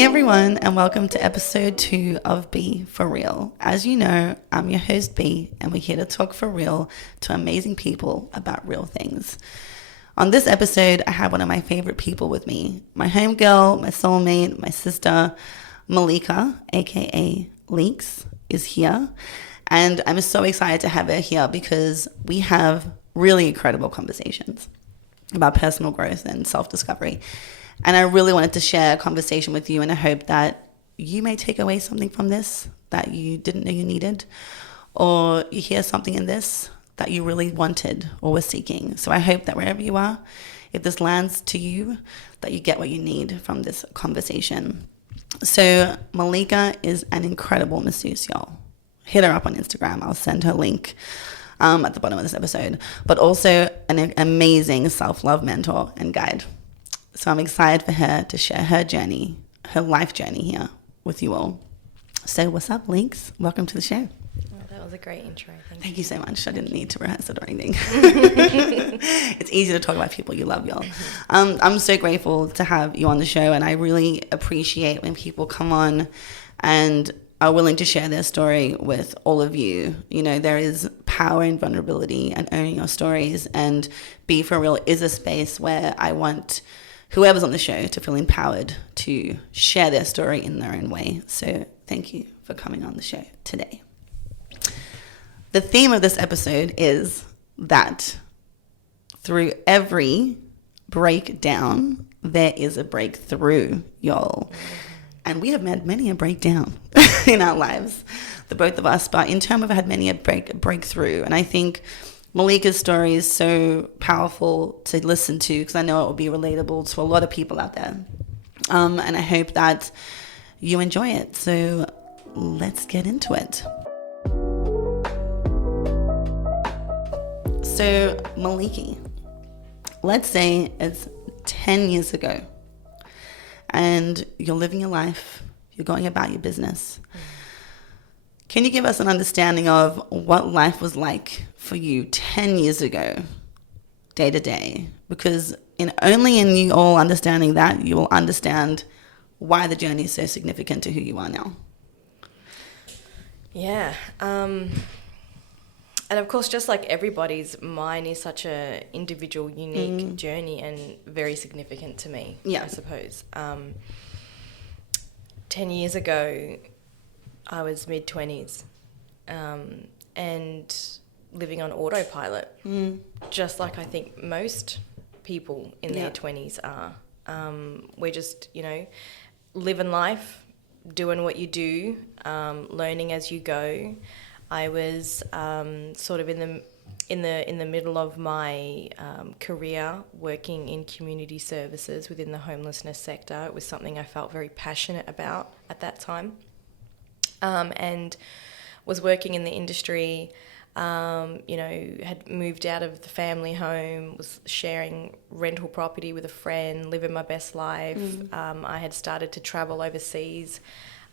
Hey everyone, and welcome to episode 2 of Be For Real. As you know, I'm your host B, and we're here to talk for real to amazing people about real things. On this episode, I have one of my favorite people with me, my homegirl, my soulmate, my sister, Malika, aka Leeks, is here. And I'm so excited to have her here because we have really incredible conversations about personal growth and self-discovery. And I really wanted to share a conversation with you, and I hope that you may take away something from this that you didn't know you needed, or you hear something in this that you really wanted or were seeking. So I hope that wherever you are, if this lands to you, that you get what you need from this conversation. So Malika is an incredible masseuse, y'all. Hit her up on Instagram. I'll send her link at the bottom of this episode. But also an amazing self-love mentor and guide. So I'm excited for her to share her journey, her life journey here with you all. So what's up, Leeks? Welcome to the show. Well, that was a great intro. Thank you so much. I didn't need to rehearse it or anything. It's easy to talk about people you love, y'all. I'm so grateful to have you on the show, and I really appreciate when people come on and are willing to share their story with all of you. You know, there is power in vulnerability and owning your stories, and Be For Real is a space where I want whoever's on the show to feel empowered to share their story in their own way. So thank you for coming on the show today. The theme of this episode is that through every breakdown, there is a breakthrough, y'all. And we have had many a breakdown in our lives, the both of us, but in terms of had many a breakthrough. And I think Malika's story is so powerful to listen to because I know it will be relatable to a lot of people out there. And I hope that you enjoy it. So let's get into it. So Maliki, let's say it's 10 years ago and you're living your life, you're going about your business. Can you give us an understanding of what life was like for you 10 years ago, day to day? Because only in you all understanding that, you will understand why the journey is so significant to who you are now. Yeah. And of course, just like everybody's, mine is such a individual, unique journey and very significant to me, I suppose. 10 years ago, I was mid-20s and living on autopilot, just like I think most people in their 20s are. We're just, living life, doing what you do, learning as you go. I was sort of in the middle of my career working in community services within the homelessness sector. It was something I felt very passionate about at that time. And was working in the industry, had moved out of the family home, was sharing rental property with a friend, living my best life. I had started to travel overseas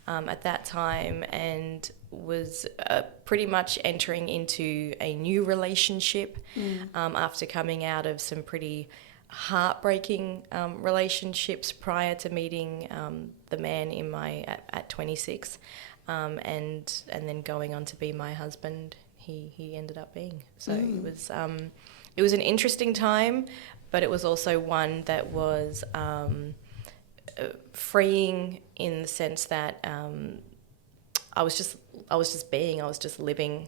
at that time and was pretty much entering into a new relationship after coming out of some pretty heartbreaking relationships prior to meeting the man in at 26. And then going on to be my husband, he ended up being. So it was an interesting time, but it was also one that was freeing in the sense that I was just living,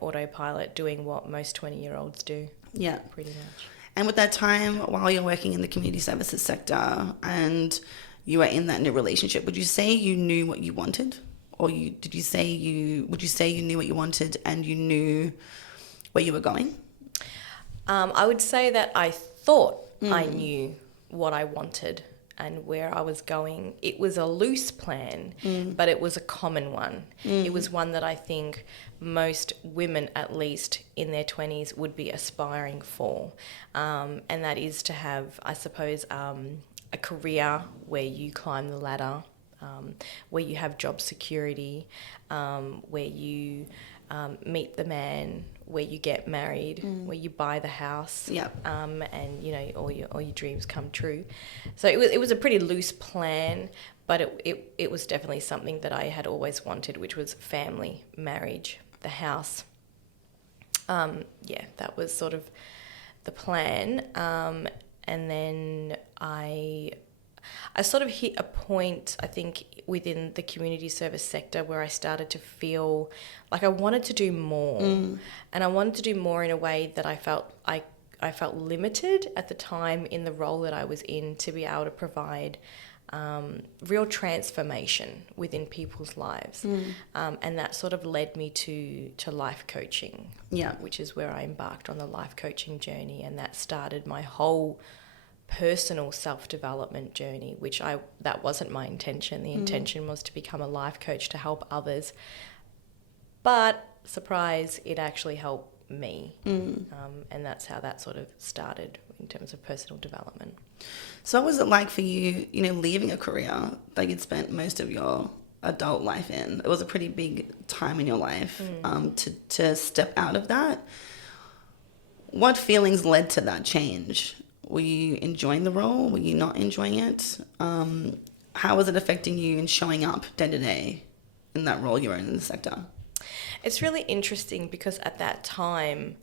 autopilot, doing what most 20-year-olds do. Yeah, pretty much. And with that time, while you're working in the community services sector and you were in that new relationship, would you say you knew what you wanted? Or would you say you knew what you wanted and you knew where you were going? I would say that I thought I knew what I wanted and where I was going. It was a loose plan, but it was a common one. It was one that I think most women, at least in their 20s, would be aspiring for. And that is to have, I suppose, a career where you climb the ladder, where you have job security, where you meet the man, where you get married, where you buy the house, and all your dreams come true. So it was a pretty loose plan, But it was definitely something that I had always wanted, which was family, marriage, the house. That was sort of the plan. And then I sort of hit a point, I think, within the community service sector where I started to feel like I wanted to do more. And I wanted to do more in a way that I felt limited at the time in the role that I was in, to be able to provide real transformation within people's lives. And that sort of led me to life coaching, which is where I embarked on the life coaching journey. And that started my whole personal self-development journey, that wasn't my intention. The intention was to become a life coach to help others. But, surprise, it actually helped me. And that's how that sort of started in terms of personal development. So what was it like for you, leaving a career that you'd spent most of your adult life in? It was a pretty big time in your life to step out of that. What feelings led to that change? Were you enjoying the role? Were you not enjoying it? How was it affecting you in showing up day to day in that role you were in the sector? It's really interesting because at that time,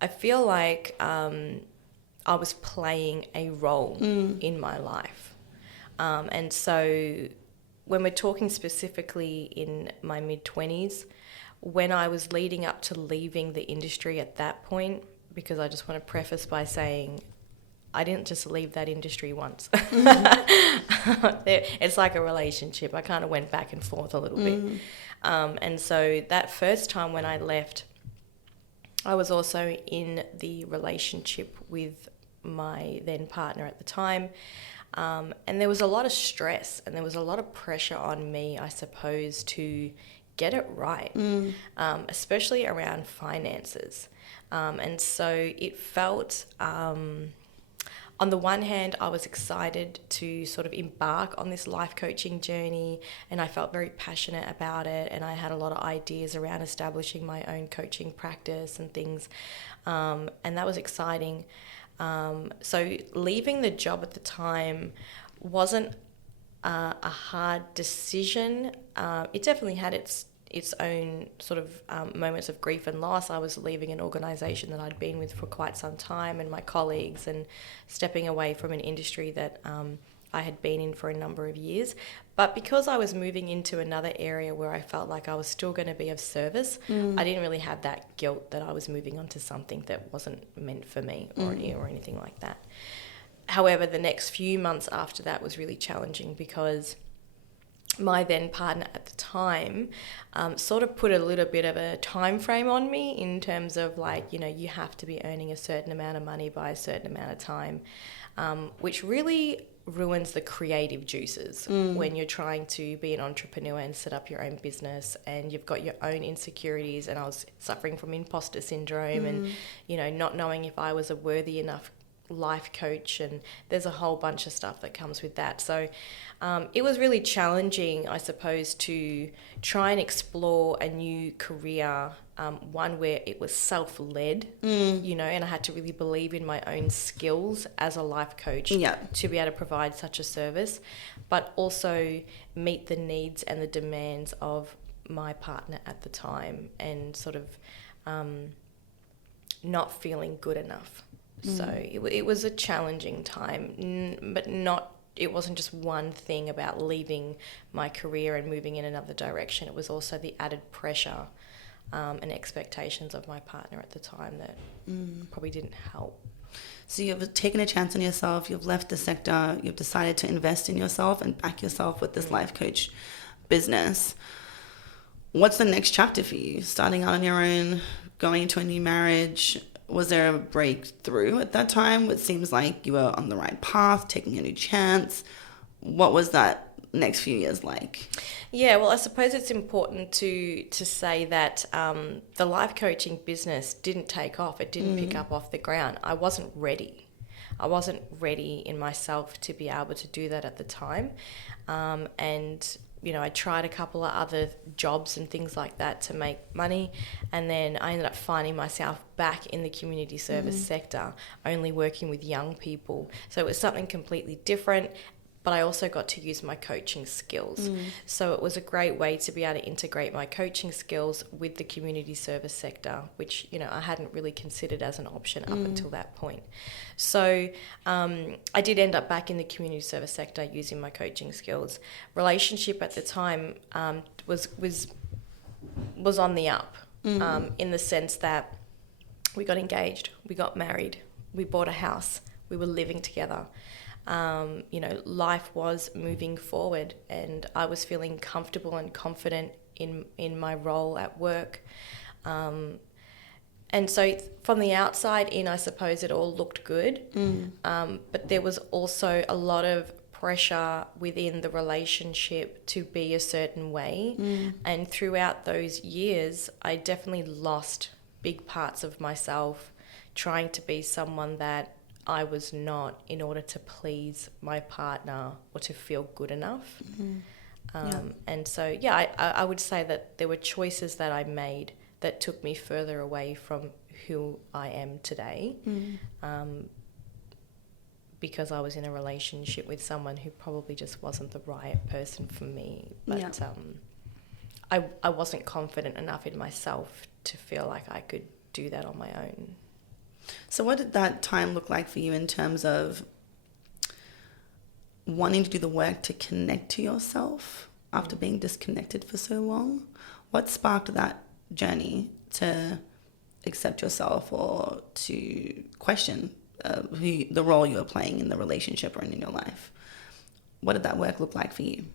I feel like I was playing a role in my life. And so when we're talking specifically in my mid-20s, when I was leading up to leaving the industry at that point, because I just want to preface by saying I didn't just leave that industry once. It's like a relationship. I kind of went back and forth a little bit. And so that first time when I left, I was also in the relationship with my then partner at the time. And there was a lot of stress and there was a lot of pressure on me, I suppose, to get it right, especially around finances. And so it felt... on the one hand, I was excited to sort of embark on this life coaching journey, and I felt very passionate about it, and I had a lot of ideas around establishing my own coaching practice and things, and that was exciting. So leaving the job at the time wasn't a hard decision. It definitely had its own sort of moments of grief and loss. I was leaving an organisation that I'd been with for quite some time and my colleagues, and stepping away from an industry that I had been in for a number of years. But because I was moving into another area where I felt like I was still going to be of service, I didn't really have that guilt that I was moving on to something that wasn't meant for me or anything like that. However, the next few months after that was really challenging because my then partner at the time sort of put a little bit of a time frame on me in terms of you have to be earning a certain amount of money by a certain amount of time, which really ruins the creative juices when you're trying to be an entrepreneur and set up your own business, and you've got your own insecurities. And I was suffering from imposter syndrome and, not knowing if I was a worthy enough life coach, and there's a whole bunch of stuff that comes with that. So it was really challenging, I suppose, to try and explore a new career, one where it was self-led, and I had to really believe in my own skills as a life coach to be able to provide such a service, but also meet the needs and the demands of my partner at the time, and sort of not feeling good enough. So it was a challenging time, but it wasn't just one thing about leaving my career and moving in another direction. It was also the added pressure and expectations of my partner at the time that probably didn't help. So you've taken a chance on yourself, you've left the sector, you've decided to invest in yourself and back yourself with this life coach business. What's the next chapter for you? Starting out on your own, going into a new marriage? Was there a breakthrough at that time? It seems like you were on the right path, taking a new chance. What was that next few years like? Yeah, well, I suppose it's important to say that the life coaching business didn't take off. It didn't pick up off the ground. I wasn't ready. I wasn't ready in myself to be able to do that at the time. And I tried a couple of other jobs and things like that to make money, and then I ended up finding myself back in the community service sector, only working with young people. So it was something completely different, but I also got to use my coaching skills. So it was a great way to be able to integrate my coaching skills with the community service sector, which, you know, I hadn't really considered as an option up until that point. So I did end up back in the community service sector using my coaching skills. Relationship at the time was on the up, in the sense that we got engaged, we got married, we bought a house, we were living together. You know, life was moving forward, and I was feeling comfortable and confident in my role at work. And so from the outside in, I suppose it all looked good. But there was also a lot of pressure within the relationship to be a certain way. And throughout those years, I definitely lost big parts of myself trying to be someone that I was not, in order to please my partner or to feel good enough. And so, yeah, I would say that there were choices that I made that took me further away from who I am today, because I was in a relationship with someone who probably just wasn't the right person for me. But I wasn't confident enough in myself to feel like I could do that on my own. So what did that time look like for you in terms of wanting to do the work to connect to yourself after being disconnected for so long? What sparked that journey to accept yourself or to question the role you were playing in the relationship or in your life? What did that work look like for you?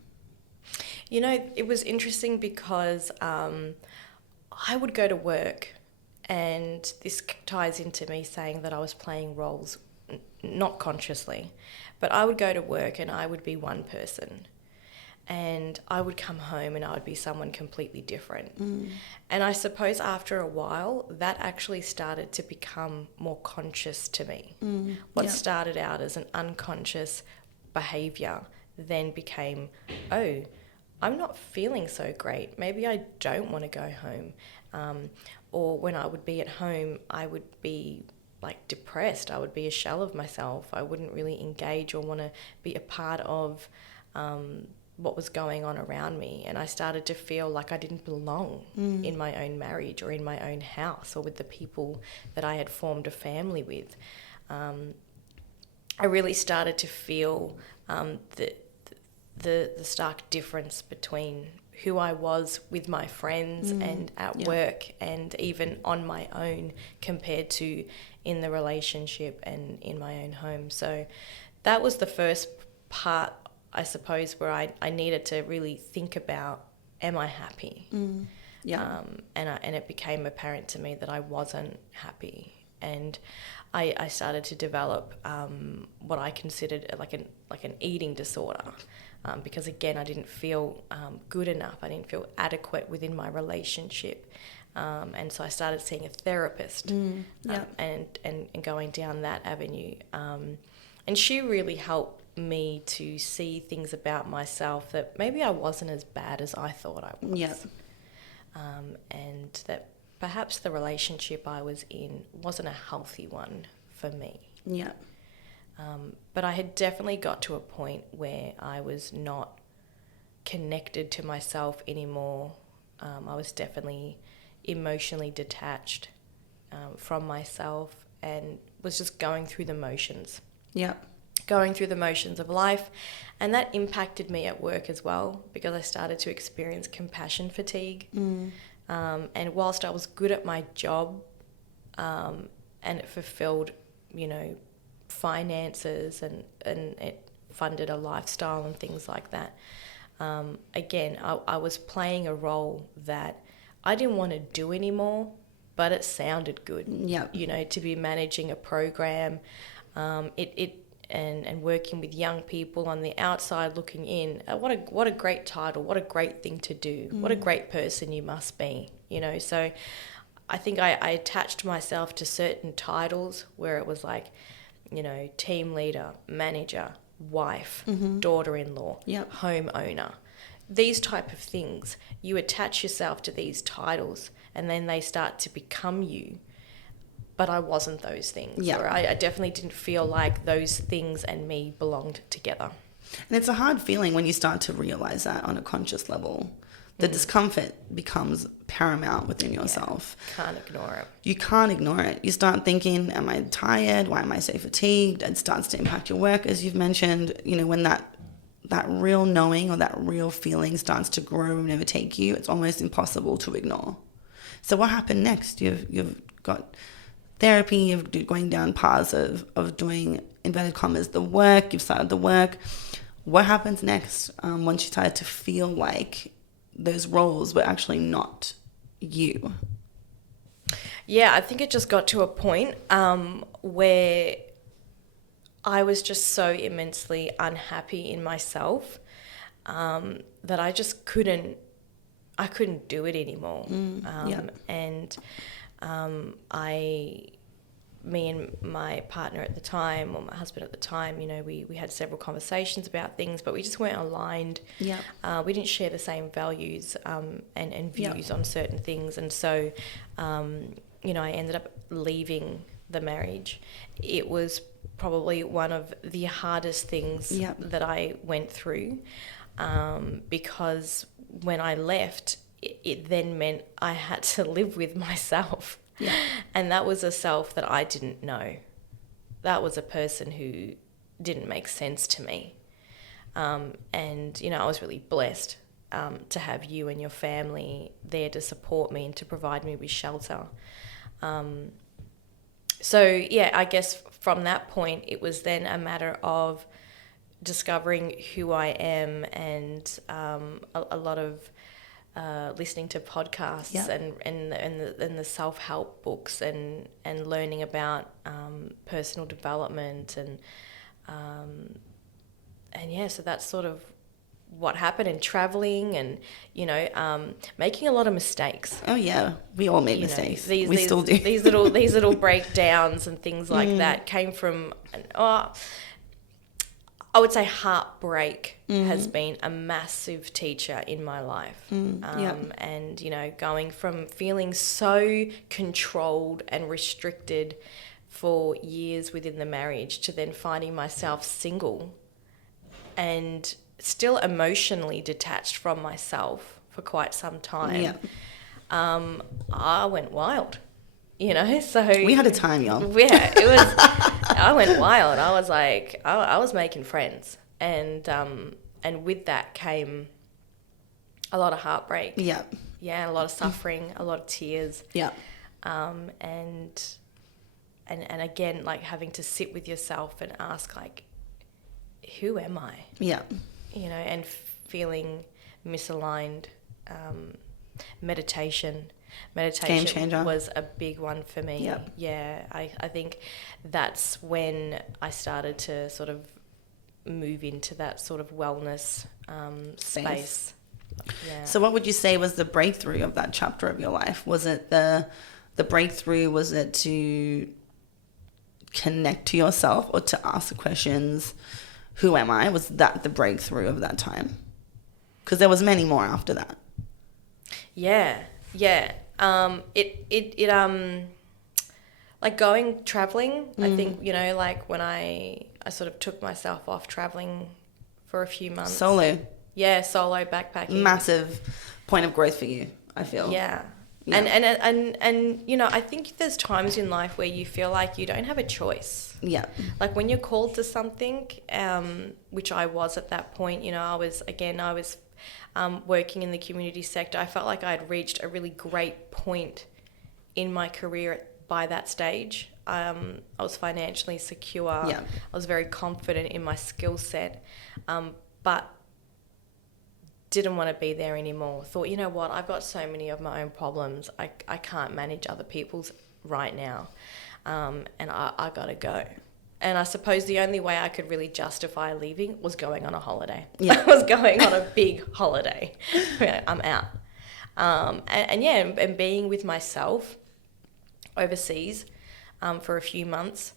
You know, it was interesting because I would go to work, and this ties into me saying that I was playing roles, not consciously, but I would go to work and I would be one person. And I would come home and I would be someone completely different. And I suppose after a while, that actually started to become more conscious to me. What started out as an unconscious behaviour then became, oh, I'm not feeling so great. Maybe I don't want to go home. Or when I would be at home, I would be like depressed. I would be a shell of myself. I wouldn't really engage or want to be a part of what was going on around me. And I started to feel like I didn't belong in my own marriage or in my own house or with the people that I had formed a family with. I really started to feel the stark difference between who I was with my friends and at work and even on my own compared to in the relationship and in my own home. So that was the first part, I suppose, where I needed to really think about, am I happy? And it became apparent to me that I wasn't happy. And I started to develop what I considered like an eating disorder, because again I didn't feel good enough. I didn't feel adequate within my relationship, and so I started seeing a therapist and going down that avenue. And she really helped me to see things about myself that maybe I wasn't as bad as I thought I was. And that perhaps the relationship I was in wasn't a healthy one for me. But I had definitely got to a point where I was not connected to myself anymore. I was definitely emotionally detached from myself and was just going through the motions. Going through the motions of life. And that impacted me at work as well, because I started to experience compassion fatigue. And whilst I was good at my job and it fulfilled, you know, finances and it funded a lifestyle and things like that, again, I was playing a role that I didn't want to do anymore, but it sounded good. You know, to be managing a program, and working with young people on the outside looking in. What a great title, what a great thing to do, what a great person you must be, you know. So I think I attached myself to certain titles where it was like, you know, team leader, manager, wife, daughter-in-law, homeowner. These type of things, you attach yourself to these titles and then they start to become you. But I wasn't those things. Or I definitely didn't feel like those things and me belonged together. And it's a hard feeling when you start to realize that on a conscious level. The discomfort becomes paramount within yourself. Can't ignore it. You can't ignore it. You start thinking, am I tired? Why am I so fatigued? It starts to impact your work, as you've mentioned. You know, when that real knowing or that real feeling starts to grow and overtake you, it's almost impossible to ignore. So what happened next? You've got therapy, you're going down paths of doing, inverted commas, the work, you've started the work. What happens next once you started to feel like those roles were actually not you? Yeah, I think it just got to a point where I was just so immensely unhappy in myself that I just couldn't do it anymore. And me and my partner at the time, or my husband at the time, you know, we had several conversations about things, but we just weren't aligned. Yeah. We didn't share the same values and views on certain things. And so, you know, I ended up leaving the marriage. It was probably one of the hardest things that I went through because when I left, it then meant I had to live with myself. Yeah. And that was a self that I didn't know. That was a person who didn't make sense to me. And, you know, I was really blessed to have you and your family there to support me and to provide me with shelter. So, yeah, I guess from that point, it was then a matter of discovering who I am and a lot of listening to podcasts and the self-help books and learning about personal development and yeah, so that's sort of what happened, and traveling and, you know, making a lot of mistakes. Oh yeah, we all make mistakes. We still do. These little breakdowns and things like that came from I would say heartbreak has been a massive teacher in my life. And, you know, going from feeling so controlled and restricted for years within the marriage to then finding myself single and still emotionally detached from myself for quite some time. I went wild. You know, so we had a time, y'all. Yeah, it was. I went wild. I was like, I was making friends, and with that came a lot of heartbreak. Yeah, a lot of suffering, a lot of tears. Yeah, and again, like having to sit with yourself and ask, like, who am I? Yeah, you know, and feeling misaligned. Meditation Game changer. Was a big one for me. Yep. Yeah, I think that's when I started to sort of move into that sort of wellness space. Yeah. So what would you say was the breakthrough of that chapter of your life? Was it the breakthrough? Was it to connect to yourself or to ask the questions, who am I? Was that the breakthrough of that time? Because there was many more after that. Yeah. Like going traveling, I think, you know, like when I sort of took myself off traveling for a few months. Solo backpacking. Massive point of growth for you, I feel. Yeah. And you know, I think there's times in life where you feel like you don't have a choice. Yeah. Like when you're called to something, which I was at that point, you know, I was working in the community sector. I felt like I had reached a really great point in my career by that stage. I was financially secure. Yeah. I was very confident in my skill set, but didn't want to be there anymore. Thought, you know what, I've got so many of my own problems. I can't manage other people's right now, and I got to go. And I suppose the only way I could really justify leaving was going on a holiday. Yeah. I was going on a big holiday. I'm out. And being with myself overseas for a few months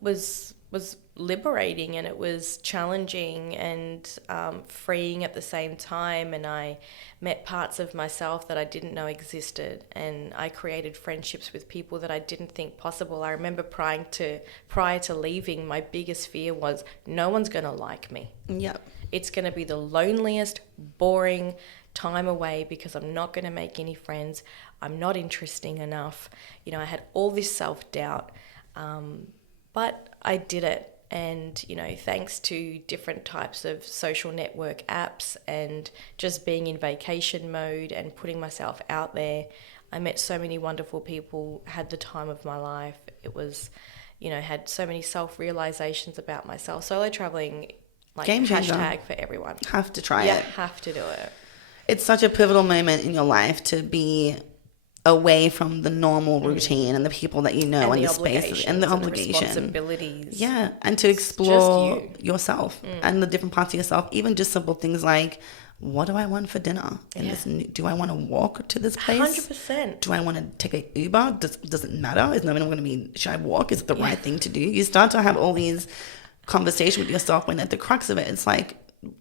was was liberating, and it was challenging and freeing at the same time. And I met parts of myself that I didn't know existed, and I created friendships with people that I didn't think possible. I remember prior to leaving, my biggest fear was no one's going to like me. Yep. It's going to be the loneliest, boring time away because I'm not going to make any friends. I'm not interesting enough. You know, I had all this self-doubt. But I did it, and, you know, thanks to different types of social network apps and just being in vacation mode and putting myself out there, I met so many wonderful people, had the time of my life. It was, you know, had so many self-realizations about myself. Solo traveling, like, Game changer. hashtag for everyone. Have to try it. Yeah, have to do it. It's such a pivotal moment in your life to be away from the normal routine and the people that you know and the spaces and the obligation, responsibilities. Yeah, and to explore yourself and the different parts of yourself. Even just simple things like, what do I want for dinner? Do I want to walk to this place? 100%. Do I want to take a Uber? Does it matter? Is no one going to be? Should I walk? Is it the right thing to do? You start to have all these conversations with yourself when at the crux of it, it's like,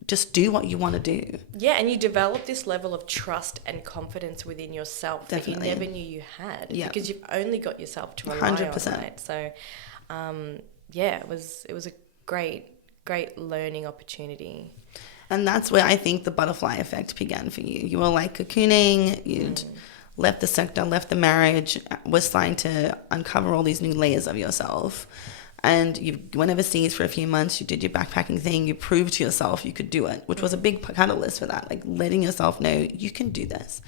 just do what you want to do. Yeah, and you develop this level of trust and confidence within yourself that you never knew you had. Yeah. Because you've only got yourself to rely 100%. on, right? So, it was a great learning opportunity. And that's where I think the butterfly effect began for you. You were like cocooning, you'd left the sector, left the marriage, was starting to uncover all these new layers of yourself. And you went overseas for a few months, you did your backpacking thing, you proved to yourself you could do it, which was a big catalyst for that, like letting yourself know you can do this.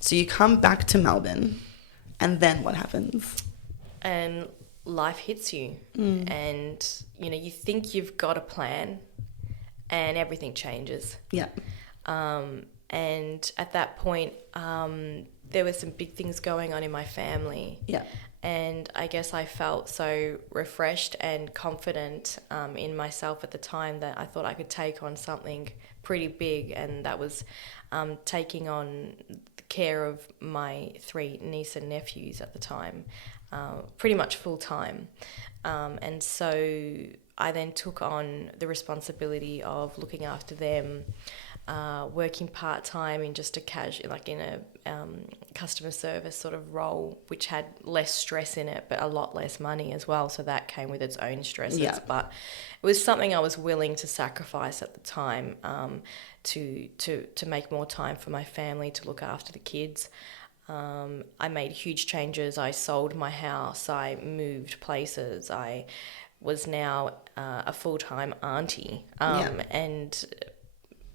So you come back to Melbourne, and then what happens? And life hits you. And, you know, you think you've got a plan, and everything changes. Yeah. And at that point, there were some big things going on in my family. Yeah. And I guess I felt so refreshed and confident in myself at the time that I thought I could take on something pretty big, and that was taking on the care of my 3 nieces and nephews at the time, pretty much full time. And so I then took on the responsibility of looking after them, working part-time in just a casual, like in a customer service sort of role, which had less stress in it, but a lot less money as well. So that came with its own stresses. Yeah. But it was something I was willing to sacrifice at the time, to make more time for my family, to look after the kids. I made huge changes. I sold my house. I moved places. I was now a full-time auntie. And,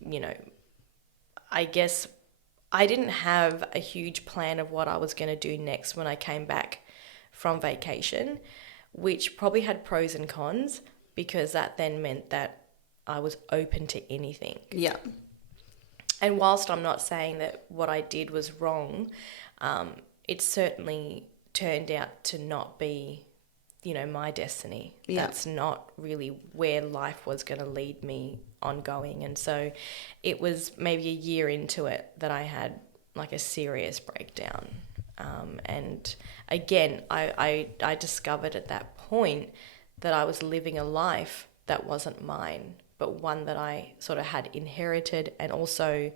you know, I guess I didn't have a huge plan of what I was going to do next when I came back from vacation, which probably had pros and cons, because that then meant that I was open to anything. Yeah. And whilst I'm not saying that what I did was wrong, it certainly turned out to not be, you know, my destiny. Yeah. That's not really where life was going to lead me ongoing. And so it was maybe a year into it that I had like a serious breakdown. And again, I discovered at that point that I was living a life that wasn't mine, but one that I sort of had inherited and also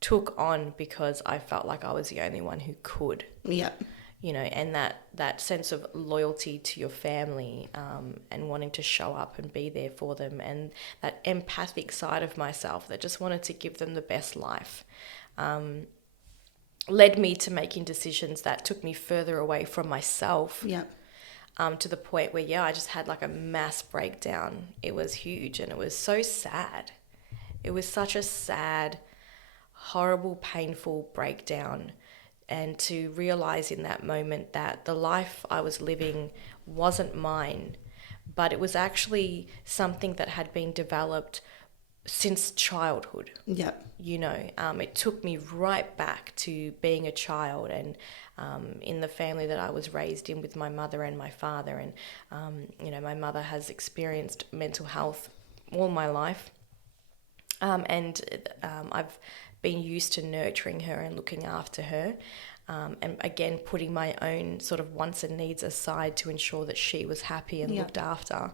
took on because I felt like I was the only one who could. Yeah. You know, and that sense of loyalty to your family, and wanting to show up and be there for them, and that empathic side of myself that just wanted to give them the best life, led me to making decisions that took me further away from myself. Yeah. To the point where, I just had like a mass breakdown. It was huge, and it was so sad. It was such a sad, horrible, painful breakdown. And to realize in that moment that the life I was living wasn't mine, but it was actually something that had been developed since childhood. Yeah. You know, it took me right back to being a child, and in the family that I was raised in with my mother and my father. And, you know, my mother has experienced mental health all my life. And I've been used to nurturing her and looking after her. and again, putting my own sort of wants and needs aside to ensure that she was happy and looked after,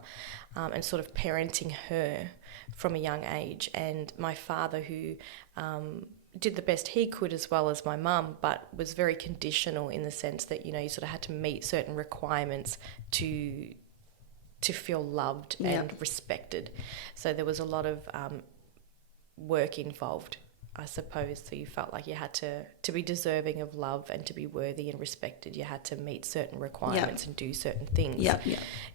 and sort of parenting her from a young age. And my father, who did the best he could as well as my mum, but was very conditional in the sense that, you sort of had to meet certain requirements to feel loved and respected. So there was a lot of work involved, I suppose. So you felt like you had to be deserving of love and to be worthy and respected. You had to meet certain requirements and do certain things, and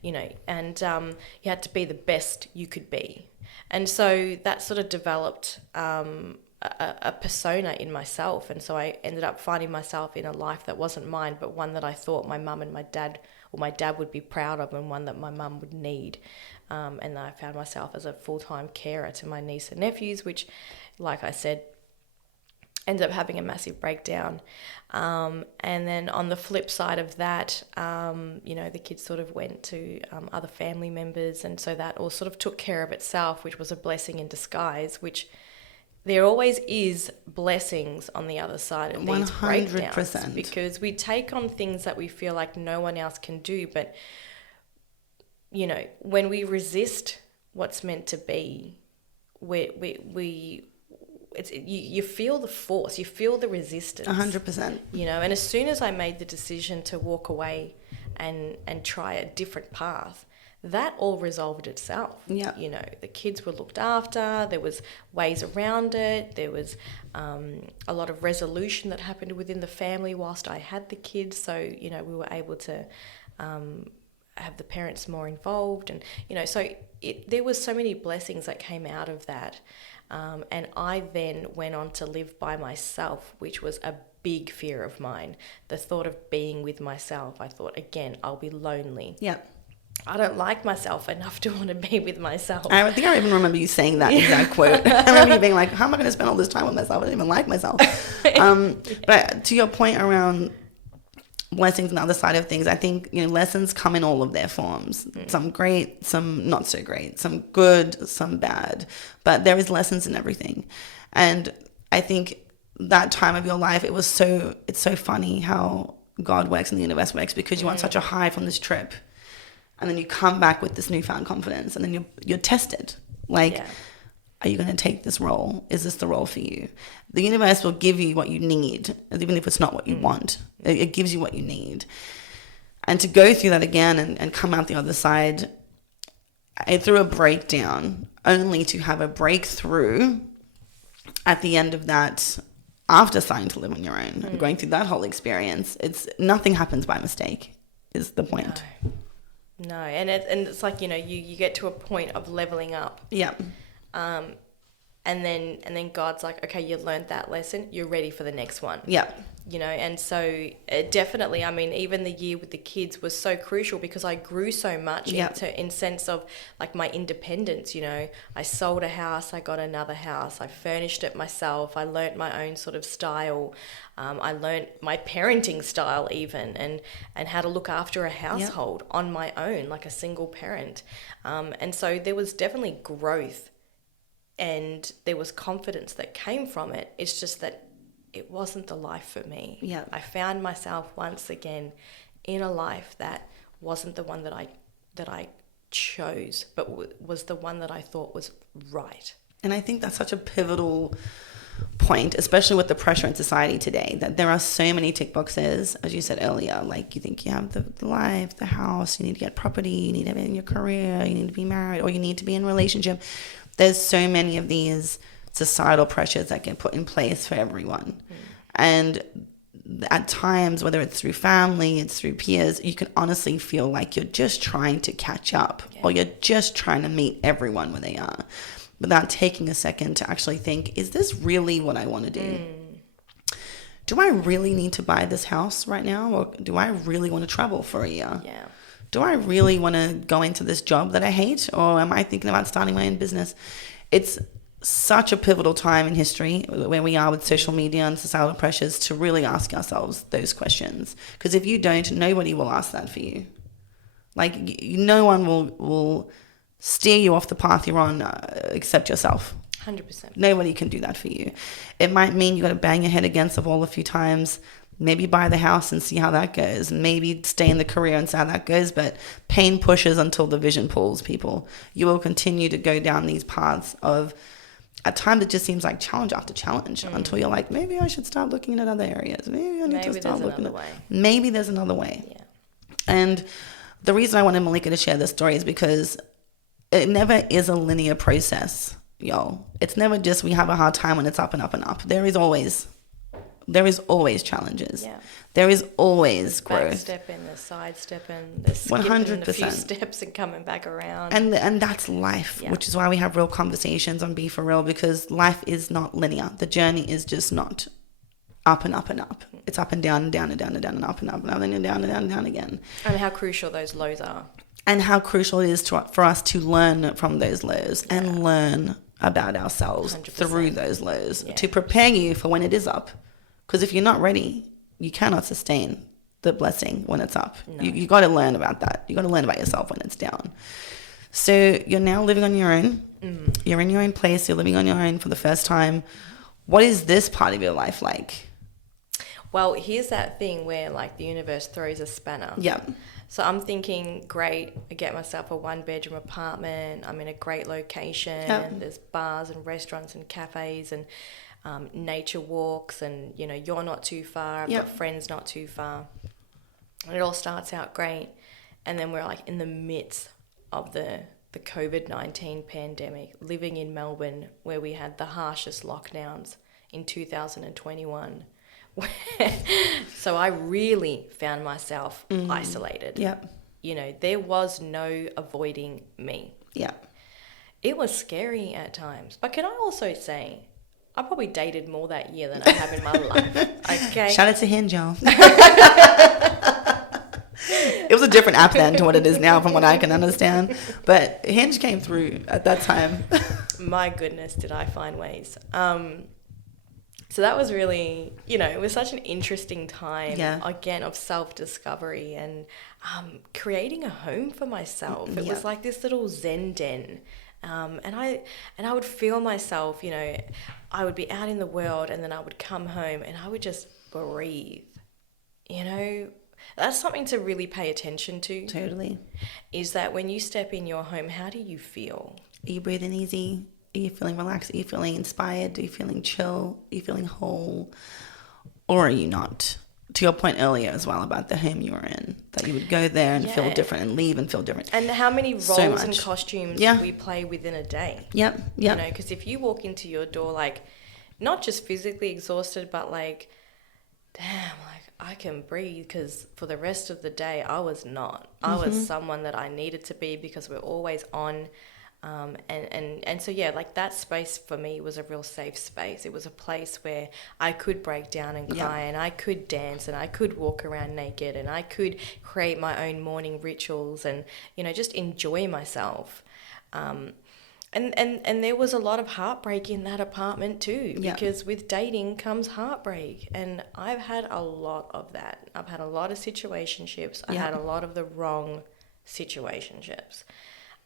you had to be the best you could be. And so that sort of developed a persona in myself. And so I ended up finding myself in a life that wasn't mine, but one that I thought my mum and my dad would be proud of, and one that my mum would need. And I found myself as a full-time carer to my niece and nephews, which, like I said, ended up having a massive breakdown. And then on the flip side of that, the kids sort of went to other family members, and so that all sort of took care of itself, which was a blessing in disguise, which there always is blessings on the other side of these 100%. breakdowns, because we take on things that we feel like no one else can do. But, when we resist what's meant to be, you feel the force, you feel the resistance. 100%. And as soon as I made the decision to walk away and try a different path, that all resolved itself. Yeah. The kids were looked after, there was ways around it, there was a lot of resolution that happened within the family whilst I had the kids. So, we were able to have the parents more involved, and, so there was so many blessings that came out of that. And I then went on to live by myself, which was a big fear of mine. The thought of being with myself, I thought, again, I'll be lonely. Yeah. I don't like myself enough to want to be with myself. I think I even remember you saying that exact quote. I remember you being like, how am I going to spend all this time with myself? I don't even like myself. But to your point around blessings and the other side of things, I think, lessons come in all of their forms. Some great, some not so great, some good, some bad. But there is lessons in everything. And I think that time of your life, it's so funny how God works and the universe works, because you want such a high from this trip. And then you come back with this newfound confidence, and then you're tested. Are you going to take this role? Is this the role for you? The universe will give you what you need, even if it's not what you want. It gives you what you need. And to go through that again and come out the other side through a breakdown, only to have a breakthrough at the end of that, after starting to live on your own and going through that whole experience, nothing happens by mistake, is the point. No, and it's like, you get to a point of leveling up. Yeah. And then God's like, okay, you learned that lesson, you're ready for the next one. Yeah. And so definitely, I mean, even the year with the kids was so crucial, because I grew so much in sense of like my independence. I sold a house, I got another house, I furnished it myself, I learnt my own sort of style. I learnt my parenting style even, and how to look after a household on my own, like a single parent. And so there was definitely growth, and there was confidence that came from it. It's just that it wasn't the life for me. Yeah. I found myself once again in a life that wasn't the one that I chose, but was the one that I thought was right. And I think that's such a pivotal point, especially with the pressure in society today, that there are so many tick boxes, as you said earlier. Like, you think you have the life, the house, you need to get property, you need to have it in your career, you need to be married, or you need to be in a relationship. There's so many of these societal pressures that get put in place for everyone. And at times, whether it's through family, it's through peers, you can honestly feel like you're just trying to catch up, or you're just trying to meet everyone where they are, without taking a second to actually think, is this really what I want to do? Do I really need to buy this house right now? Or do I really want to travel for a year? Yeah. Do I really want to go into this job that I hate? Or am I thinking about starting my own business? It's such a pivotal time in history where we are with social media and societal pressures to really ask ourselves those questions. Because if you don't, nobody will ask that for you. Like, no one will steer you off the path you're on except yourself. 100%. Nobody can do that for you. It might mean you got to bang your head against the wall a few times, Maybe buy the house and see how that goes. Maybe stay in the career and see how that goes. But pain pushes until the vision pulls, people. You will continue to go down these paths of, at times it just seems like challenge after challenge until you're like, maybe I should start looking at other areas. Maybe I need to start looking at, maybe there's another way. Yeah. And the reason I wanted Malika to share this story is because it never is a linear process, y'all. It's never just we have a hard time when it's up and up and up. There is always challenges. Yeah. There is always growth. Backstepping, the sidestepping, the skipping 100%. a few steps and coming back around. And that's life, which is why we have real conversations on Be For Real, because life is not linear. The journey is just not up and up and up. It's up and down and down and down and down and up and up and up and down and down and down again. And how crucial those lows are. And how crucial it is for us to learn from those lows and learn about ourselves 100%. Through those lows to prepare you for when it is up. Because if you're not ready, you cannot sustain the blessing when it's up. No. You got to learn about that. You got to learn about yourself when it's down. So you're now living on your own. You're in your own place. You're living on your own for the first time. What is this part of your life like? Well, here's that thing where like the universe throws a spanner. Yep. So I'm thinking, great, I get myself a 1-bedroom apartment. I'm in a great location. Yep. There's bars and restaurants and cafes and nature walks, and you know, you're not too far. I've got friends not too far. And it all starts out great. And then we're like in the midst of the COVID-19 pandemic, living in Melbourne, where we had the harshest lockdowns in 2021. So I really found myself isolated. Yep. You know, there was no avoiding me. Yep. It was scary at times. But can I also say, I probably dated more that year than I have in my life. Okay. Shout out to Hinge, y'all. It was a different app then to what it is now, from what I can understand. But Hinge came through at that time. My goodness, did I find ways. So that was really, you know, it was such an interesting time, again, of self-discovery and creating a home for myself. It was like this little Zen den. And I would feel myself, you know, I would be out in the world and then I would come home and I would just breathe. You know, that's something to really pay attention to. Totally. Is that when you step in your home, how do you feel? Are you breathing easy? Are you feeling relaxed? Are you feeling inspired? Are you feeling chill? Are you feeling whole? Or are you not? To your point earlier as well about the home you were in, that you would go there and feel different and leave and feel different. And how many roles and costumes we play within a day. Yep. You know, because if you walk into your door, like, not just physically exhausted, but like, damn, like, I can breathe, because for the rest of the day, I was not. I was someone that I needed to be, because we're always on. And so, yeah, like that space for me was a real safe space. It was a place where I could break down and cry and I could dance and I could walk around naked and I could create my own morning rituals and, you know, just enjoy myself. And there was a lot of heartbreak in that apartment too, because with dating comes heartbreak. And I've had a lot of that. I've had a lot of situationships. I had a lot of the wrong situationships.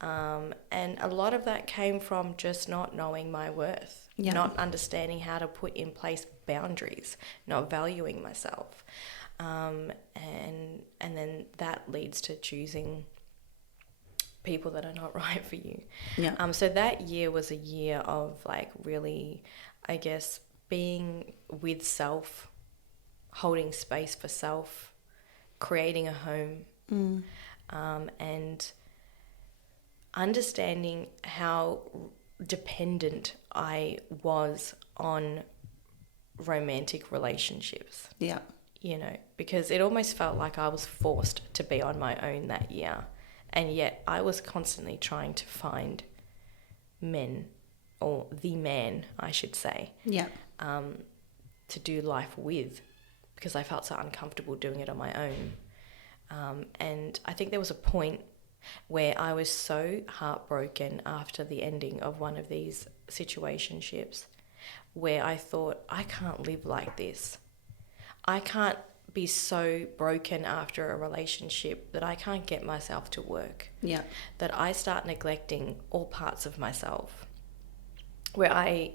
And a lot of that came from just not knowing my worth, not understanding how to put in place boundaries, not valuing myself. And then that leads to choosing people that are not right for you. So that year was a year of like really, I guess, being with self, holding space for self, creating a home, and understanding how dependent I was on romantic relationships. Yeah. You know, because it almost felt like I was forced to be on my own that year. And yet I was constantly trying to find men, or the man, I should say, to do life with, because I felt so uncomfortable doing it on my own. And I think there was a point where I was so heartbroken after the ending of one of these situationships, where I thought, I can't live like this. I can't be so broken after a relationship that I can't get myself to work. That I start neglecting all parts of myself. where I,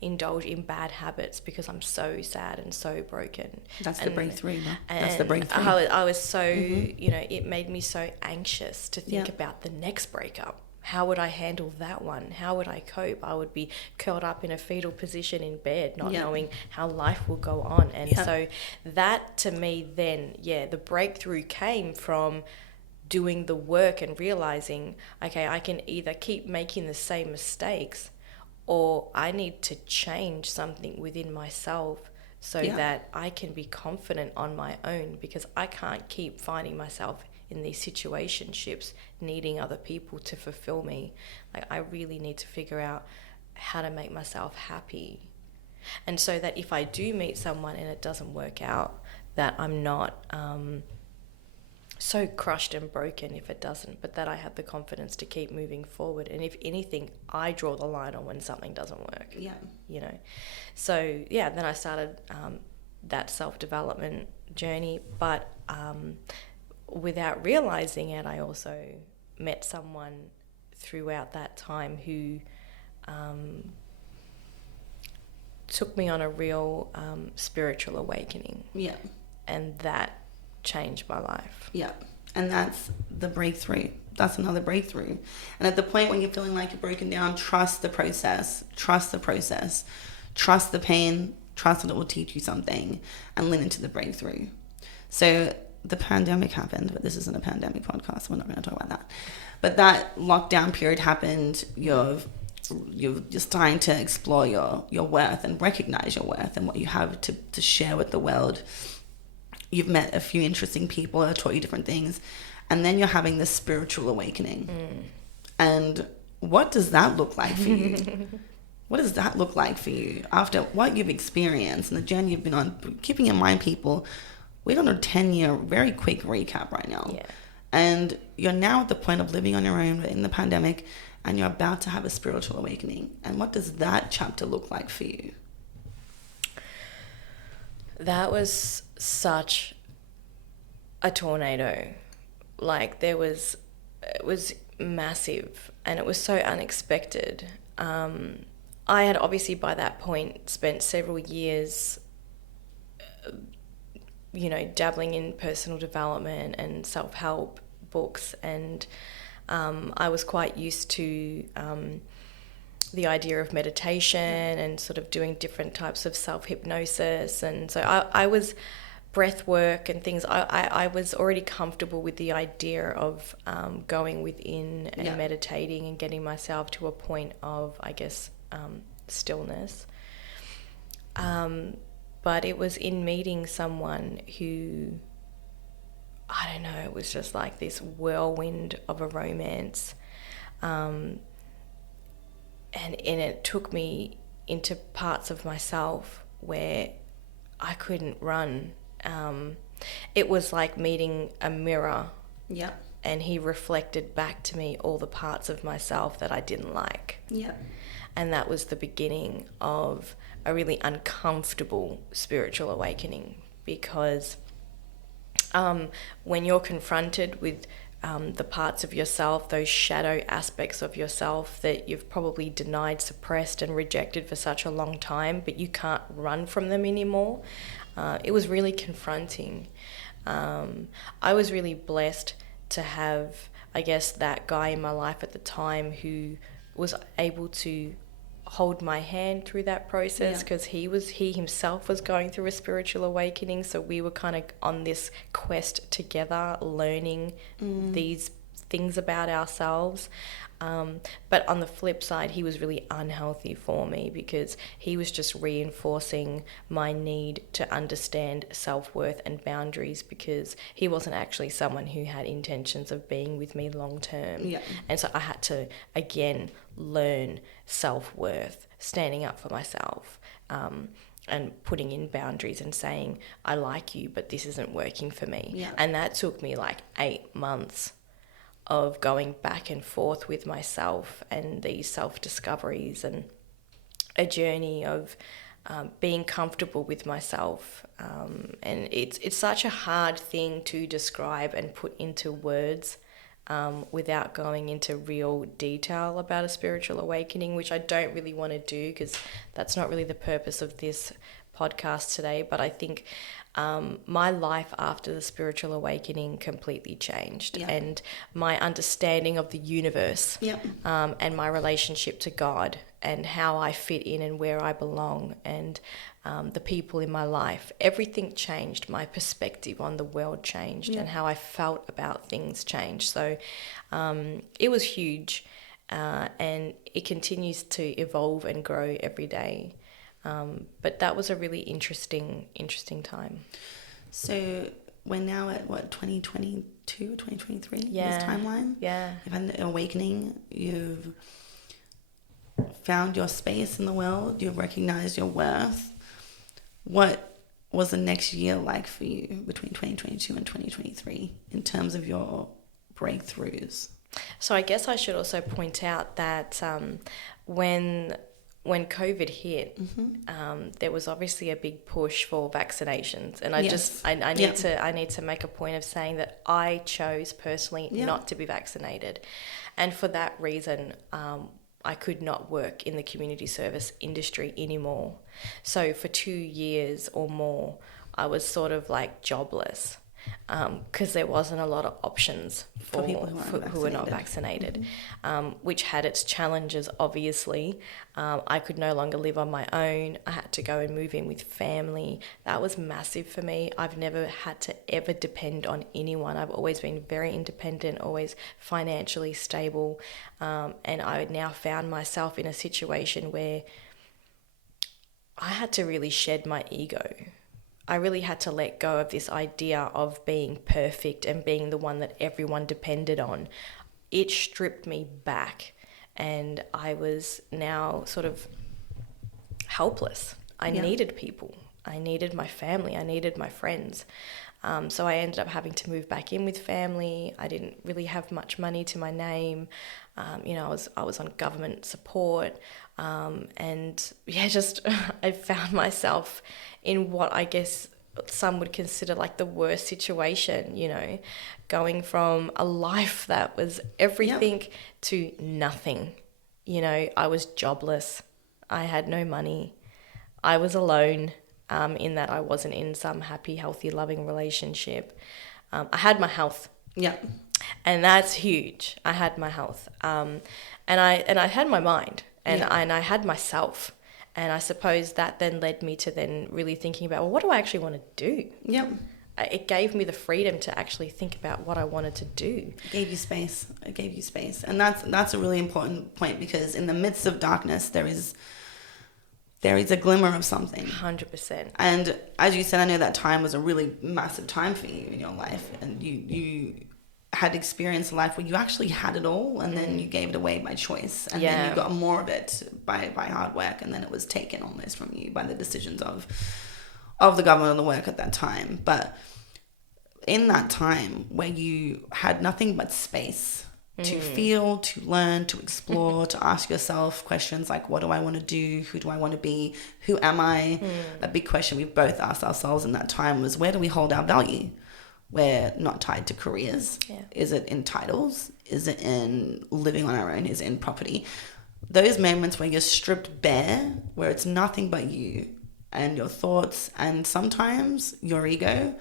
indulge in bad habits because I'm so sad and so broken. That's the breakthrough, no? That's the And breakthrough. I was so, it made me so anxious to think about the next breakup. How would I handle that one? How would I cope? I would be curled up in a fetal position in bed, not knowing how life will go on. And so that to me then, the breakthrough came from doing the work and realizing, okay, I can either keep making the same mistakes or I need to change something within myself so that I can be confident on my own, because I can't keep finding myself in these situationships needing other people to fulfill me. Like, I really need to figure out how to make myself happy. And so that if I do meet someone and it doesn't work out, that I'm not so crushed and broken if it doesn't, but that I have the confidence to keep moving forward. And if anything, I draw the line on when something doesn't work. So then I started that self-development journey, but without realizing it, I also met someone throughout that time who took me on a real spiritual awakening. And that changed my life. And that's the breakthrough. That's another breakthrough. And at the point when you're feeling like you're broken down, trust the process. Trust the process. Trust the pain. Trust that it will teach you something, and lean into the breakthrough. So the pandemic happened, but this isn't a pandemic podcast, so we're not going to talk about that. But that lockdown period happened. You're starting to explore your worth and recognize your worth and what you have to share with the world. You've met a few interesting people that have taught you different things, and then you're having this spiritual awakening. And what does that look like for you? What does that look like for you after what you've experienced and the journey you've been on? Keeping in mind, people, we're on a 10-year very quick recap right now. And you're now at the point of living on your own in the pandemic, and you're about to have a spiritual awakening. And what does that chapter look like for you? That was such a tornado. Like, it was massive, and it was so unexpected. I had obviously by that point spent several years, dabbling in personal development and self-help books, and I was quite used to the idea of meditation and sort of doing different types of self-hypnosis. And so I was breath work and things. I was already comfortable with the idea of going within and meditating and getting myself to a point of, I guess, stillness. But it was in meeting someone who, I don't know, it was just like this whirlwind of a romance. And it took me into parts of myself where I couldn't run. It was like meeting a mirror. And he reflected back to me all the parts of myself that I didn't like. And that was the beginning of a really uncomfortable spiritual awakening, because when you're confronted with the parts of yourself, those shadow aspects of yourself that you've probably denied, suppressed and rejected for such a long time, but you can't run from them anymore. It was really confronting. I was really blessed to have, I guess, that guy in my life at the time who was able to hold my hand through that process, because he himself was going through a spiritual awakening. So we were kind of on this quest together, learning these things about ourselves. But on the flip side, he was really unhealthy for me, because he was just reinforcing my need to understand self-worth and boundaries, because he wasn't actually someone who had intentions of being with me long term. And so I had to, again, learn self-worth, standing up for myself, and putting in boundaries and saying, I like you, but this isn't working for me. And that took me like 8 months of going back and forth with myself and these self-discoveries, and a journey of being comfortable with myself. And it's such a hard thing to describe and put into words, without going into real detail about a spiritual awakening, which I don't really want to do because that's not really the purpose of this podcast today. But I think my life after the spiritual awakening completely changed, and my understanding of the universe, and my relationship to God and how I fit in and where I belong, and the people in my life, everything changed. My perspective on the world changed, and how I felt about things changed. So it was huge, and it continues to evolve and grow every day. But that was a really interesting time. So we're now at what, 2022, 2023? Yeah. This timeline? Yeah. You've had an awakening. You've found your space in the world. You've recognized your worth. What was the next year like for you between 2022 and 2023 in terms of your breakthroughs? So I guess I should also point out that when COVID hit, there was obviously a big push for vaccinations, and I need to make a point of saying that I chose personally not to be vaccinated, and for that reason, I could not work in the community service industry anymore. So for 2 years or more, I was sort of like jobless, because there wasn't a lot of options for people who were not vaccinated, which had its challenges, obviously. I could no longer live on my own. I had to go and move in with family. That was massive for me. I've never had to ever depend on anyone. I've always been very independent, always financially stable, and I now found myself in a situation where I had to really shed my ego. I really had to let go of this idea of being perfect and being the one that everyone depended on. It stripped me back, and I was now sort of helpless. I needed people. I needed my family. I needed my friends. So I ended up having to move back in with family. I didn't really have much money to my name. I was on government support. I found myself in what I guess some would consider like the worst situation, going from a life that was everything to nothing. I was jobless. I had no money. I was alone, in that I wasn't in some happy, healthy, loving relationship. I had my health. Yeah. And that's huge. I had my health. And I had my mind. And I had myself. And I suppose that then led me to then really thinking about, well, what do I actually want to do? Yep. It gave me the freedom to actually think about what I wanted to do. It gave you space. And that's a really important point, because in the midst of darkness, there is a glimmer of something. 100%. And as you said, I know that time was a really massive time for you in your life. And you had experienced a life where you actually had it all, and then you gave it away by choice, and then you got more of it by hard work, and then it was taken almost from you by the decisions of the government and the work at that time. But in that time where you had nothing but space to feel, to learn, to explore, to ask yourself questions like, what do I want to do? Who do I want to be? Who am I? A big question we both asked ourselves in that time was, where do we hold our value? We're not tied to careers. Yeah. Is it in titles? Is it in living on our own? Is it in property? Those moments where you're stripped bare, where it's nothing but you and your thoughts and sometimes your ego,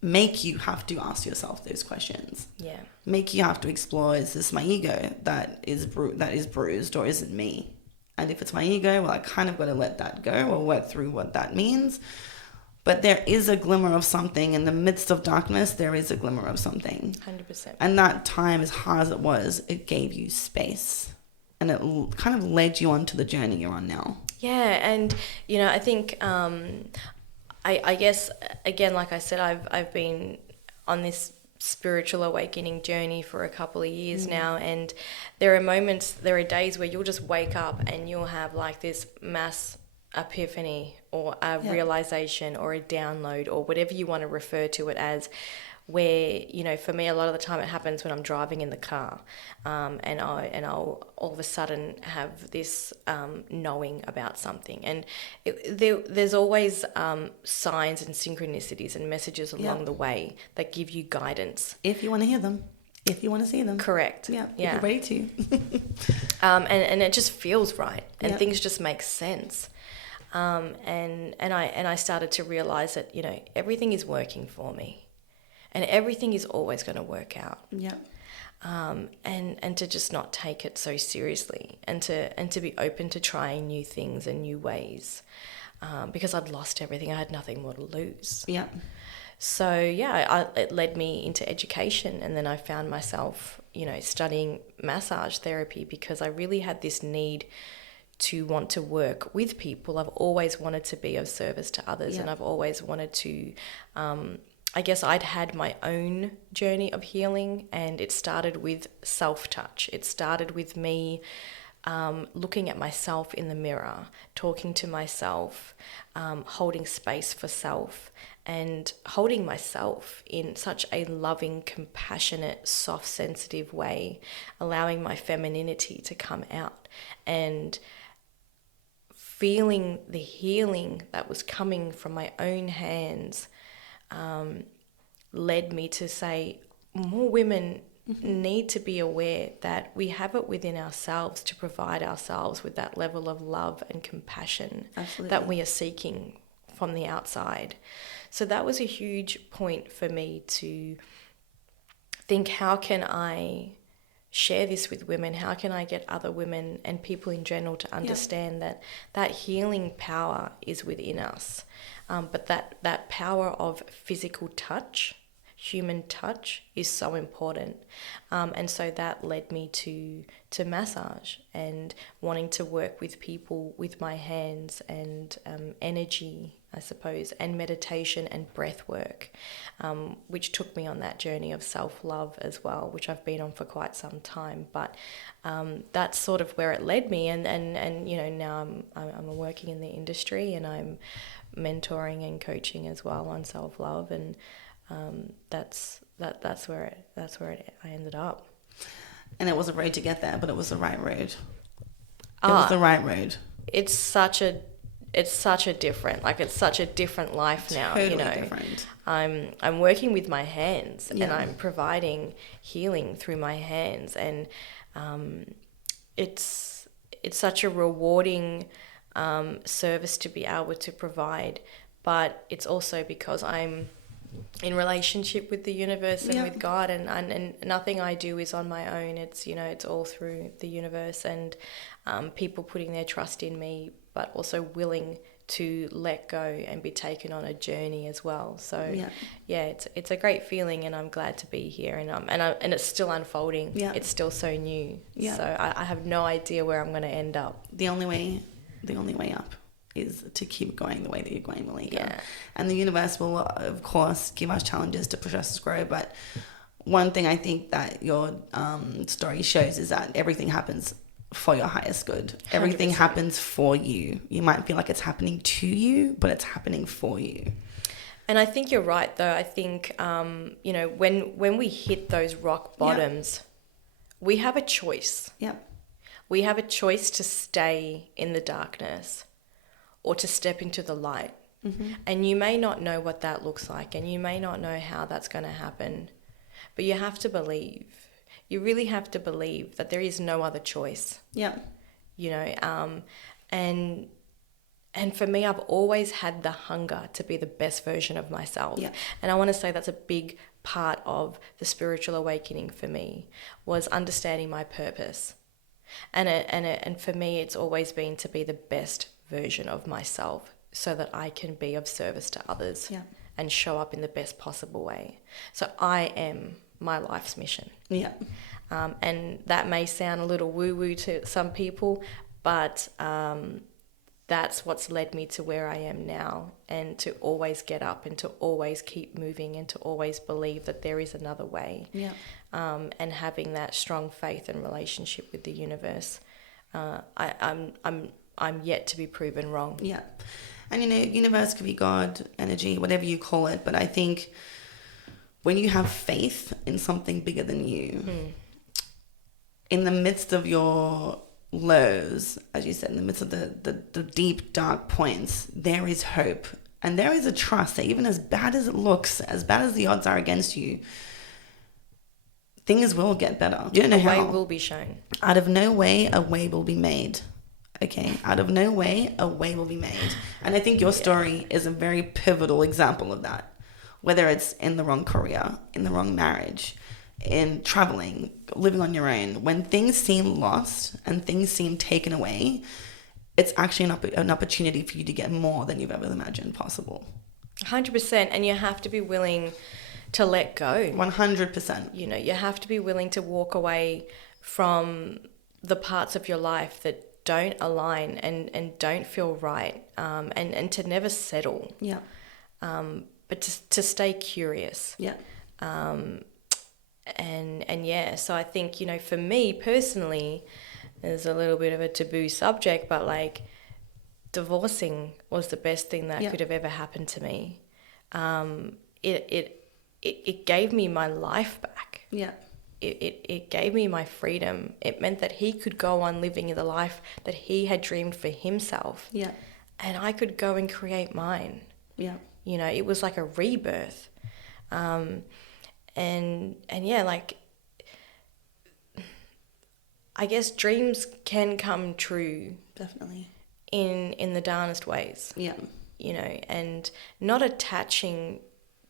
make you have to ask yourself those questions. Yeah. Make you have to explore, is this my ego that is bruised, or is it me? And if it's my ego, well, I kind of got to let that go or work through what that means. But there is a glimmer of something in the midst of darkness. There is a glimmer of something. 100%. And that time, as hard as it was, it gave you space, and it kind of led you onto the journey you're on now. Yeah, and I think I guess again, like I said, I've been on this spiritual awakening journey for a couple of years now, and there are days where you'll just wake up and you'll have like this mass epiphany or a realization or a download or whatever you want to refer to it as, where for me a lot of the time it happens when I'm driving in the car, and I'll all of a sudden have this knowing about something, and there's always signs and synchronicities and messages along the way that give you guidance if you want to hear them. If you want to see them. Correct. Yeah. Yeah. If you're ready to. And it just feels right, and Yep. things just make sense. And I started to realize that, you know, everything is working for me, and everything is always going to work out. Yeah. And to just not take it so seriously, and to be open to trying new things and new ways, because I'd lost everything. I had nothing more to lose. Yeah. So yeah, it led me into education, and then I found myself, you know, studying massage therapy because I really had this need to want to work with people. I've always wanted to be of service to others, Yeah. and I've always wanted to, I guess I'd had my own journey of healing, and it started with self-touch. It started with me looking at myself in the mirror, talking to myself, holding space for self, and holding myself in such a loving, compassionate, soft, sensitive way, allowing my femininity to come out, and feeling the healing that was coming from my own hands led me to say more women need to be aware that we have it within ourselves to provide ourselves with that level of love and compassion that we are seeking from the outside. So that was a huge point for me to think, how can I share this with women? How can I get other women and people in general to understand that healing power is within us, but that power of physical touch, human touch, is so important. And so that led me to massage and wanting to work with people with my hands, and energy, I suppose, and meditation and breath work, which took me on that journey of self-love as well, which I've been on for quite some time. But that's sort of where it led me, and you know, now I'm working in the industry, and I'm mentoring and coaching as well on self-love, and that's where I ended up. And it was a road to get there, but it was the right road. It was the right road. It's such a different life now. Totally, you know, different. I'm working with my hands, Yeah. and I'm providing healing through my hands, and it's such a rewarding service to be able to provide. But it's also because I'm in relationship with the universe and with God, and nothing I do is on my own. It's, you know, it's all through the universe, and people putting their trust in me, but also willing to let go and be taken on a journey as well. So it's a great feeling, and I'm glad to be here, and it's still unfolding. It's still so new. So I have no idea where I'm going to end up. The only way up is to keep going the way that you're going, Malika. Yeah. And the universe will, of course, give us challenges to push us to grow. But one thing I think that your story shows is that everything happens for your highest good. 100%. Everything happens for you. You might feel like it's happening to you, but it's happening for you. And I think you're right, though. I think, you know, when we hit those rock bottoms, we have a choice. We have a choice to stay in the darkness or to step into the light. And you may not know what that looks like, and you may not know how that's going to happen, but you have to believe. You really have to believe that there is no other choice. You know, and for me, I've always had the hunger to be the best version of myself. And I want to say that's a big part of the spiritual awakening for me, was understanding my purpose. And for me, it's always been to be the best version of myself, so that I can be of service to others and show up in the best possible way. So I am my life's mission. And that may sound a little woo-woo to some people, but that's what's led me to where I am now, and to always get up and to always keep moving and to always believe that there is another way. And having that strong faith and relationship with the universe. I'm yet to be proven wrong. And, you know, universe could be God, energy, whatever you call it. But I think when you have faith in something bigger than you, in the midst of your lows, as you said, in the midst of the deep, dark points, there is hope. And there is a trust that even as bad as it looks, as bad as the odds are against you, things will get better. You don't know how. A way will be shown. Out of no way, a way will be made. Okay, out of no way, a way will be made. And I think your story is a very pivotal example of that. Whether it's in the wrong career, in the wrong marriage, in traveling, living on your own, when things seem lost and things seem taken away, it's actually an opportunity for you to get more than you've ever imagined possible. 100%. And you have to be willing to let go. 100%. You know, you have to be willing to walk away from the parts of your life that don't align and don't feel right, and to never settle. Yeah. But to stay curious. Yeah. And yeah, so I think, you know, for me personally, there's a little bit of a taboo subject, but like divorcing was the best thing that could have ever happened to me. It gave me my life back. Yeah. It gave me my freedom. It meant that he could go on living the life that he had dreamed for himself. Yeah. And I could go and create mine. Yeah. You know, it was like a rebirth. And yeah, like, I guess dreams can come true. Definitely. In the darnest ways. Yeah. You know, and not attaching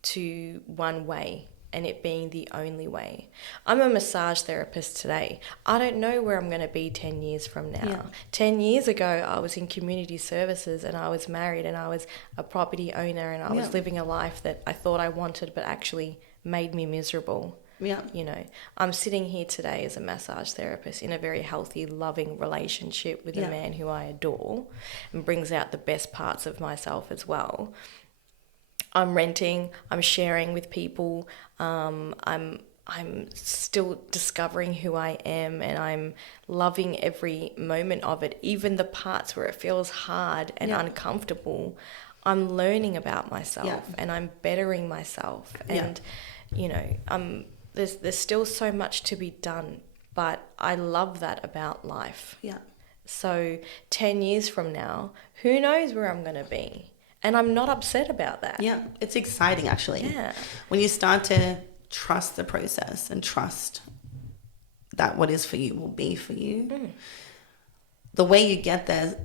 to one way and it being the only way. I'm a massage therapist today. I don't know where I'm going to be 10 years from now. Yeah. 10 years ago, I was in community services and I was married and I was a property owner and I was living a life that I thought I wanted but actually made me miserable. Yeah. You know, I'm sitting here today as a massage therapist in a very healthy, loving relationship with a man who I adore and brings out the best parts of myself as well. I'm renting, I'm sharing with people, I'm still discovering who I am and I'm loving every moment of it, even the parts where it feels hard and uncomfortable. I'm learning about myself and I'm bettering myself and, you know, there's still so much to be done, but I love that about life. Yeah. So 10 years from now, who knows where I'm going to be? And I'm not upset about that. Yeah, it's exciting actually. Yeah. When you start to trust the process and trust that what is for you will be for you, the way you get there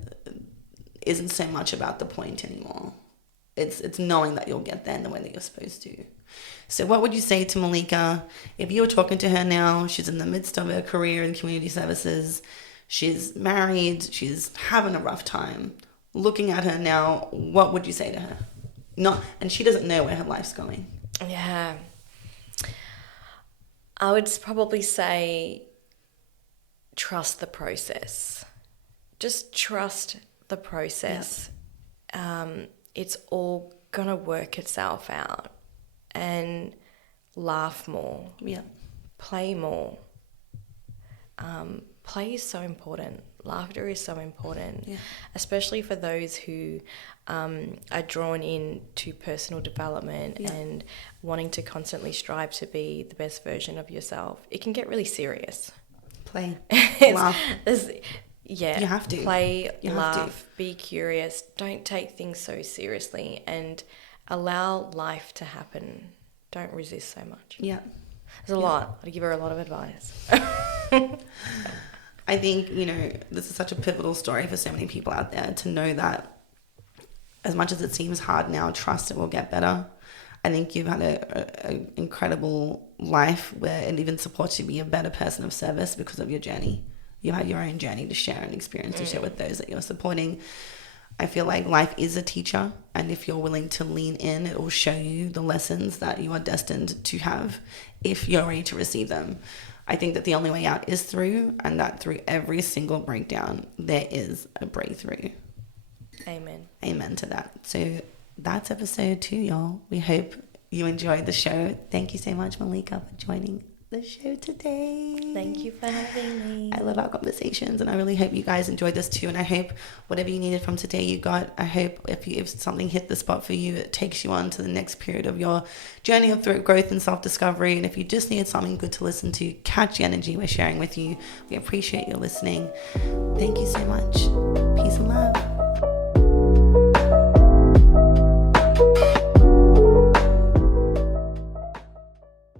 isn't so much about the point anymore. It's knowing that you'll get there in the way that you're supposed to. So what would you say to Malika if you were talking to her now? She's in the midst of her career in community services. She's married. She's having a rough time. Looking at her now, what would you say to her? And she doesn't know where her life's going. Yeah. I would probably say trust the process. Just trust the process. It's all going to work itself out. And laugh more. Yeah. Play more. Play is so important. Laughter is so important, especially for those who are drawn into personal development and wanting to constantly strive to be the best version of yourself. It can get really serious. Play. Laugh. You have to. Play, laugh, be curious. Don't take things so seriously and allow life to happen. Don't resist so much. Yeah. There's a lot. I'd give her a lot of advice. I think, you know, this is such a pivotal story for so many people out there to know that as much as it seems hard now, trust it will get better. I think you've had an incredible life where it even supports you to be a better person of service because of your journey. You had your own journey to share and experience to share with those that you're supporting. I feel like life is a teacher, and if you're willing to lean in, it will show you the lessons that you are destined to have if you're ready to receive them. I think that the only way out is through, and that through every single breakdown, there is a breakthrough. Amen. Amen to that. So that's episode 2, y'all. We hope you enjoyed the show. Thank you so much, Malika, for joining the show today. Thank you for having me. I love our conversations, and I really hope you guys enjoyed this too. And I hope whatever you needed from today, you got. I hope if something hit the spot for you, it takes you on to the next period of your journey of growth and self-discovery. And if you just needed something good to listen to, catch the energy we're sharing with you. We appreciate your listening. Thank you so much. Peace and love.